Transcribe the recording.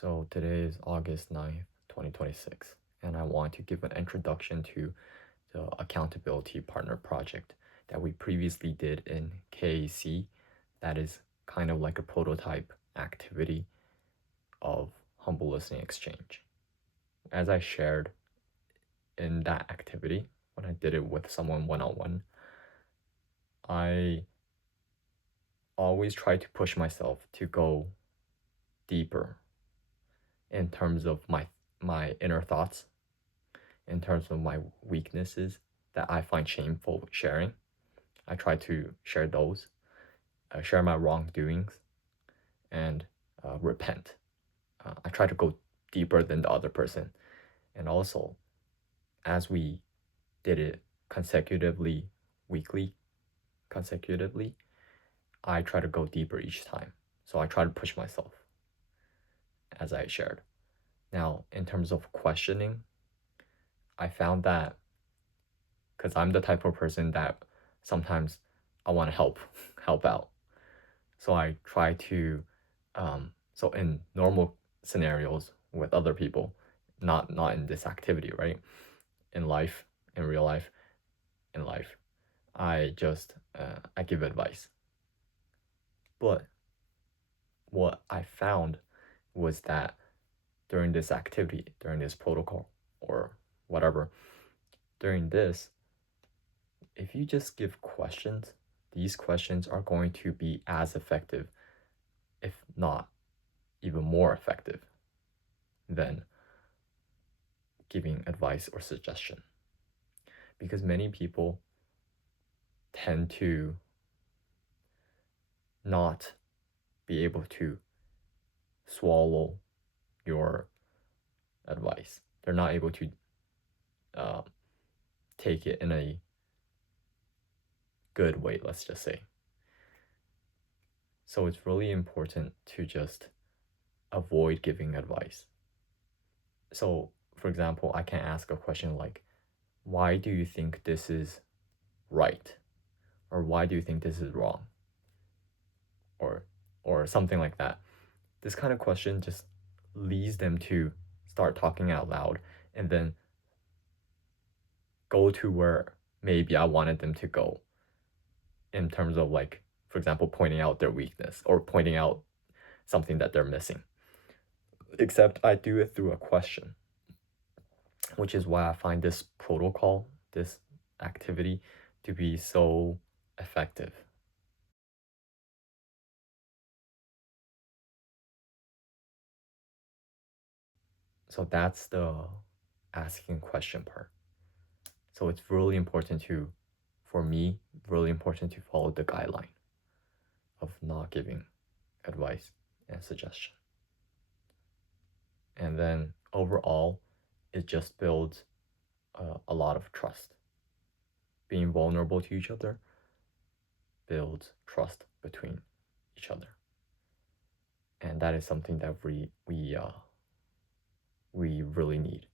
So today is August 9th, 2026, and I want to give an introduction to the Accountability Partner Project that we previously did in KAC. That is kind of like a prototype activity of humble listening exchange. As I shared in that activity, when I did it with someone one-on-one, I always try to push myself to go deeper in terms of my inner thoughts, in terms of my weaknesses that I find shameful sharing. I try to share those, share my wrongdoings, and repent. I try to go deeper than the other person. And also, as we did it consecutively, I try to go deeper each time. So I try to push myself, as I shared. Now, in terms of questioning, I found that because I'm the type of person that sometimes I want to help out. So I try to, so in normal scenarios with other people, not in this activity, right? In life, in real life, in life, I just I give advice. But what I found was that during this activity, during this protocol, or whatever, during this, if you just give questions, these questions are going to be as effective, if not even more effective, than giving advice or suggestion. Because many people tend to not be able to swallow your advice. They're not able to take it in a good way, let's just say. So it's really important to just avoid giving advice. So, for example, I can ask a question like, why do you think this is right? Or why do you think this is wrong? Or something like that. This kind of question just leads them to start talking out loud and then go to where maybe I wanted them to go in terms of, like, for example, pointing out their weakness or pointing out something that they're missing. Except I do it through a question, which is why I find this protocol, this activity, to be so effective. So that's the asking question part. So it's really important to, for me, really important to follow the guideline of not giving advice and suggestion. And then overall, it just builds a lot of trust. Being vulnerable to each other builds trust between each other. And that is something that we really need.